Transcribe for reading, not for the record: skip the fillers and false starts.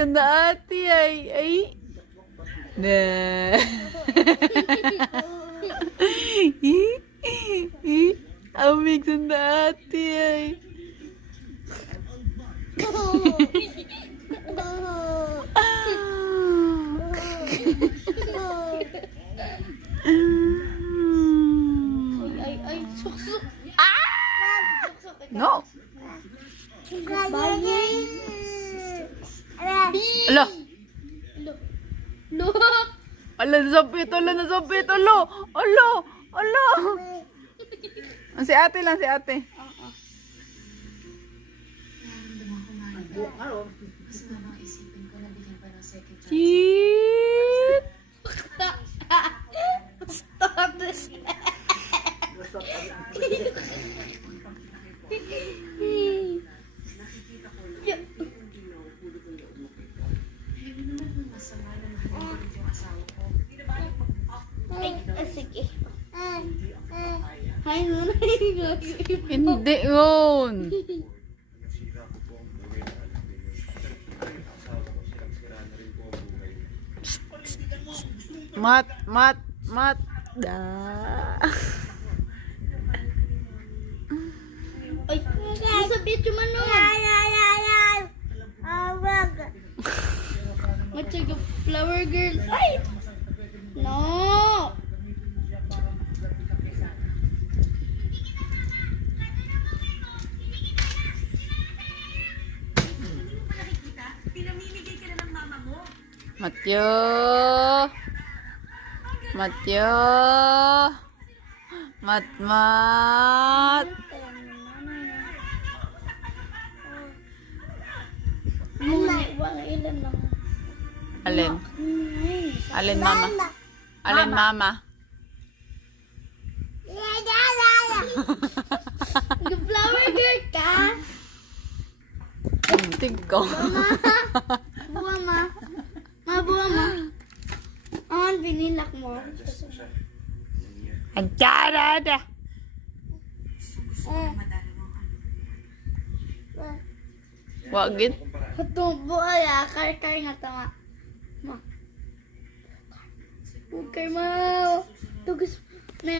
sanda ati ay. Na. Amig sanda ati ay. Ay, suksok. No. Bayan. Ala. No. Ala, nasapit. Ala, nasapit. Ala. Ala. Ala. Si ate lang, si ate. Cheat. Stop this. Ay, sige. Hay mo na Hindi yun. Mat. Da. Ay, nasa video man nun. Matcha flower girl. Ay! No! Matyo. Mat. Wala ilan lang. Alin? Alin mama? Alin mama? Flower girl ka? Tingko. Buwa ma. Buwa ma. Ang binilak mo. Anjarada. Wagin. Itong buaya, kar nga tama. Ma. Okay, ma. Tugas